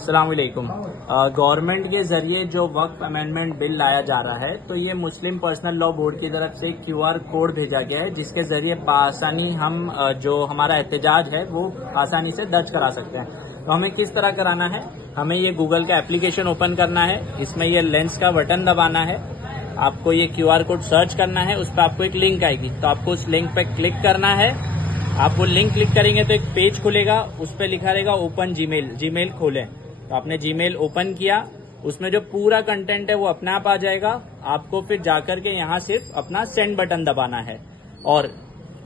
अस्सलामुअलैकुम। गवर्नमेंट के जरिए जो वक्फ अमेंडमेंट बिल लाया जा रहा है, तो ये मुस्लिम पर्सनल लॉ बोर्ड की तरफ से QR कोड भेजा गया है, जिसके जरिए आसानी हम जो हमारा एहतजाज है वो आसानी से दर्ज करा सकते हैं। तो हमें किस तरह कराना है, हमें ये गूगल का एप्लीकेशन ओपन करना है, इसमें ये लेंस का बटन दबाना है, आपको ये QR कोड सर्च करना है, उस पर आपको एक लिंक आएगी, तो आपको उस लिंक पे क्लिक करना है। आप वो लिंक क्लिक करेंगे तो एक पेज खुलेगा, उस पर लिखा रहेगा ओपन जीमेल खोलें। तो आपने जीमेल ओपन किया, उसमें जो पूरा कंटेंट है वो अपने आप आ जाएगा। आपको फिर जाकर के यहाँ सिर्फ अपना सेंड बटन दबाना है और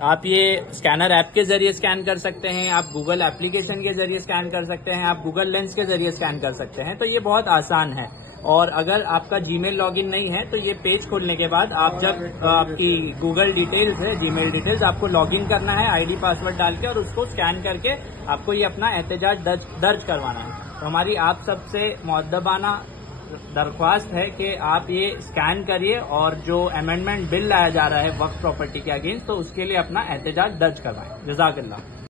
आप ये स्कैनर ऐप के जरिए स्कैन कर सकते हैं, आप गूगल एप्लीकेशन के जरिए स्कैन कर सकते हैं, आप गूगल लेंस के जरिए स्कैन कर सकते हैं। तो ये बहुत आसान है। और अगर आपका जीमेल लॉगिन नहीं है तो ये पेज खोलने के बाद आप जब आपकी गूगल डिटेल्स है, जीमेल डिटेल्स, आपको लॉगिन करना है आईडी पासवर्ड डाल के और उसको स्कैन करके आपको ये अपना एहतजाज दर्ज करवाना है। तो हमारी आप सबसे मुअद्दबाना दरख्वास्त है कि आप ये स्कैन करिए और जो अमेंडमेंट बिल लाया जा रहा है वक्फ प्रॉपर्टी के अगेंस्ट, तो उसके लिए अपना एहतजाज दर्ज करवाएं। जज़ाकल्लाह।